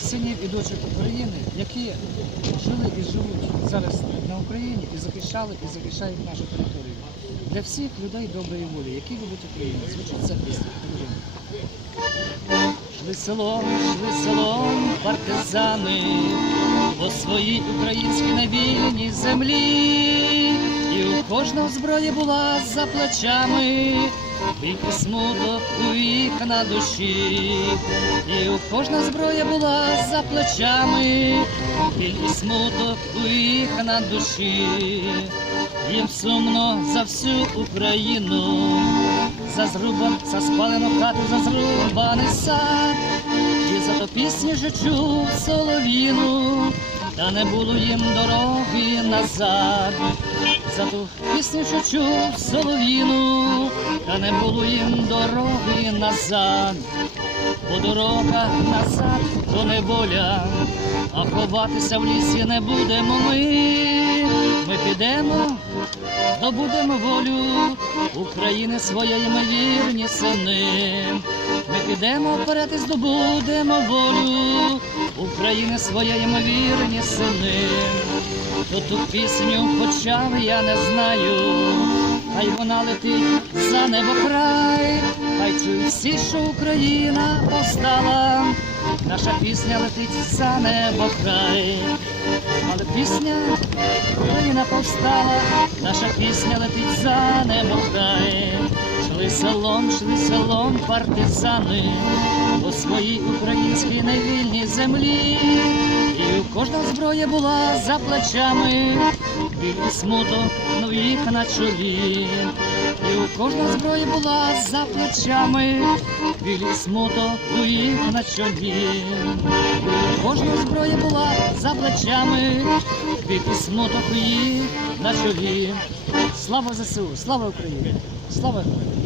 синів і дочок України, які жили і живуть зараз на Україні і захищали і захищають нашу територію. Для всіх людей доброї волі, які люблять Україну. Звучить ця пісня. Шли селом, шли селом партизани по своїй українській невільній землі, і у кожного зброя була за плечами, і смуток у їх на душі, і у кожного зброя була за плечами, і смуток у їх на душі, їм сумно за всю Україну. За зрубан, за спалену хату, за зрубаний сад, і за то пісні же чув соловіну, та не було їм дороги назад, за ту пісню, що чув соловіну, та не було їм дороги назад, бо дорога назад то неволя, а ховатися в лісі не будемо ми, ми підемо добудемо волю України своєї ми вірні сини. Ми підемо вперед і здобудемо волю України своєї ми вірні сини. Хто пісню почав, я не знаю. Хай вона летить за небо край, хай чують всі, що Україна повстала. Наша пісня летить за небо край, але пісня Україна повстала, наша пісня летить за небо край. Шли селом, шли селом партизани по своїй українській невільній землі, і у кожного зброя була за плечами, біль і смуток їх на чолі, і у кожного зброя була за плечами, біль і смуток їх на чолі, і у кожного зброя була за плечами, біль і смуток їх на чолі. Слава ЗСУ, слава Україні, слава Україні!